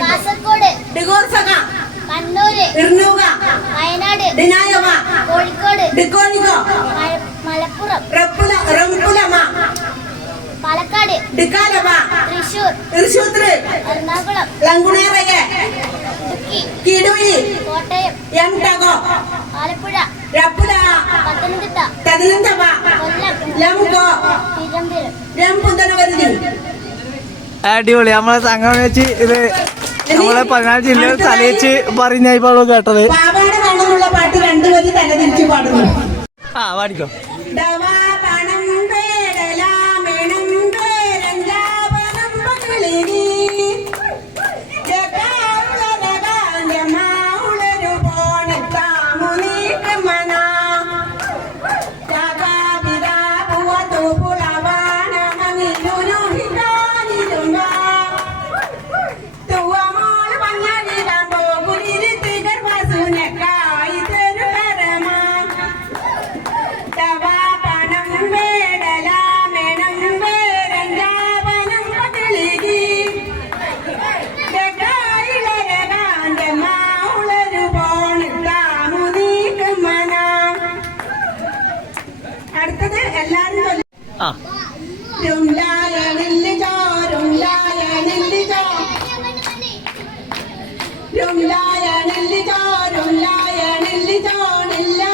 കാസർഗോഡ്. കണ്ണൂര് വയനാട്. കോഴിക്കോട്. മലപ്പുറം. പാലക്കാട്. തൃശൂർ ഇർശൂത്ര് എറണാകുളം. കിടുയി കോട്ടയം. എം ടഗോ. ആലപ്പുഴ. റപ്പുല പത്തനംതിട്ട. തതിലന്തവ കൊല്ലം. ലംഗോ തിരുവനന്തപുരം. അടിപൊളി. നമ്മളെ സംഘം വെച്ച് ഇത് നമ്മളെ പതിനാല് ജില്ലയിൽ തലയിച്ച് ഇപ്പോൾ കേട്ടത്. പാട്ട് പാടുന്നു. ആ പാടിക്കോ. അടുത്തത് ചൊല്ലി ആ രുംലായനില്ല് ചോ, രുംലായനില്ല് ചോ. രുംലായനില്ല് ചോ, രുംലായനില്ല് ചോ, നില്ലാ